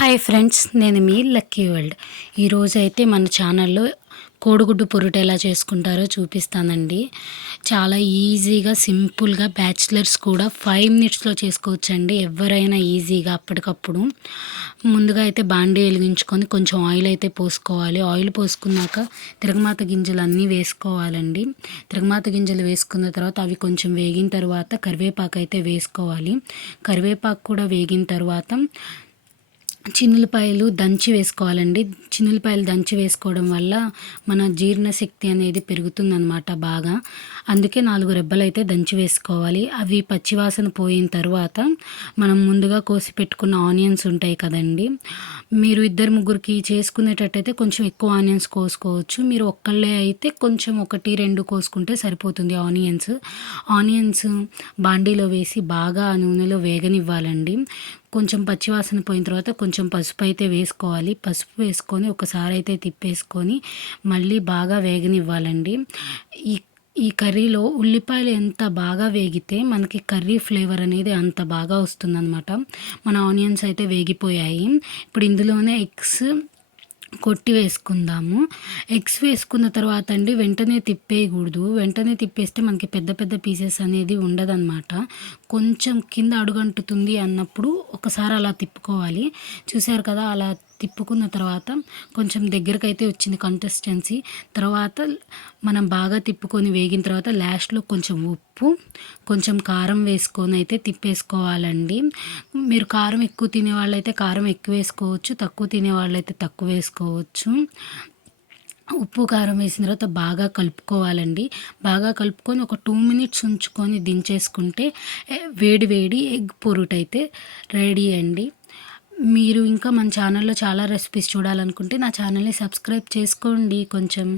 Hi friends నేను మీ lucky world ఈరోజు అయితే మన ఛానల్లో కోడిగుడ్డు పొరుట ఎలా చేసుకుంటారో చూపిస్తానండి. చాలా ఈజీగా సింపుల్గా బ్యాచిలర్స్ కూడా ఫైవ్ మినిట్స్లో చేసుకోవచ్చండి. ఎవరైనా ఈజీగా అప్పటికప్పుడు. ముందుగా అయితే బాండీ వెలిగించుకొని కొంచెం ఆయిల్ అయితే పోసుకోవాలి. ఆయిల్ పోసుకున్నాక తిరగమాత గింజలు అన్నీ వేసుకోవాలండి. తిరగమాత గింజలు వేసుకున్న తర్వాత అవి కొంచెం వేగిన తర్వాత కరివేపాకు అయితే వేసుకోవాలి. కరివేపాకు కూడా వేగిన తర్వాత చిన్నులపాయలు దంచి వేసుకోవాలండి. చిన్నులపాయలు దంచి వేసుకోవడం వల్ల మన జీర్ణశక్తి అనేది పెరుగుతుందన్నమాట బాగా. అందుకే నాలుగు రెబ్బలు అయితే దంచి వేసుకోవాలి. అవి పచ్చివాసన పోయిన తర్వాత మనం ముందుగా కోసి పెట్టుకున్న ఆనియన్స్ ఉంటాయి కదండి. మీరు ఇద్దరు ముగ్గురికి చేసుకునేటట్టయితే కొంచెం ఎక్కువ ఆనియన్స్ కోసుకోవచ్చు. మీరు ఒక్కళ్ళే అయితే కొంచెం ఒకటి రెండు కోసుకుంటే సరిపోతుంది ఆనియన్స్. ఆనియన్స్ బాండీలో వేసి బాగా ఆ నూనెలో వేగనివ్వాలండి. కొంచెం పచ్చివాసన పోయిన తర్వాత కొంచెం పసుపు అయితే వేసుకోవాలి. పసుపు వేసుకొని ఒకసారి అయితే తిప్పేసుకొని మళ్ళీ బాగా వేగనివ్వాలండి. ఈ ఈ కర్రీలో ఉల్లిపాయలు ఎంత బాగా వేగితే మనకి కర్రీ ఫ్లేవర్ అనేది అంత బాగా వస్తుందన్నమాట. మన ఆనియన్స్ అయితే వేగిపోయాయి. ఇప్పుడు ఇందులోనే ఎగ్స్ కొట్టి వేసుకుందాము. ఎగ్స్ వేసుకున్న తర్వాత అండి వెంటనే తిప్పేయకూడదు. వెంటనే తిప్పేస్తే మనకి పెద్ద పెద్ద పీసెస్ అనేది ఉండదన్నమాట. కొంచెం కింద అడుగంటుతుంది అన్నప్పుడు ఒకసారి అలా తిప్పుకోవాలి. చూసారు కదా అలా తిప్పుకున్న తర్వాత కొంచెం దగ్గరకు అయితే వచ్చింది కన్సిస్టెన్సీ తర్వాత మనం బాగా తిప్పుకొని వేగిన తర్వాత లాస్ట్లో కొంచెం ఉప్పు కొంచెం కారం వేసుకొని అయితే తిప్పేసుకోవాలండి. మీరు కారం ఎక్కువ తినే వాళ్ళైతే కారం ఎక్కువ వేసుకోవచ్చు తక్కువ తినే వాళ్ళైతే తక్కువ వేసుకోవచ్చు. ఉప్పు కారం వేసిన తర్వాత బాగా కలుపుకోవాలండి. బాగా కలుపుకొని ఒక టూ మినిట్స్ ఉంచుకొని దించేసుకుంటే వేడి వేడి ఎగ్ పొరుట్ అయితే రెడీ అండి. మీరు ఇంకా మన ఛానల్లో చాలా రెసిపీస్ చూడాలనుకుంటే నా ఛానల్ని సబ్స్క్రైబ్ చేసుకోండి కొంచెం.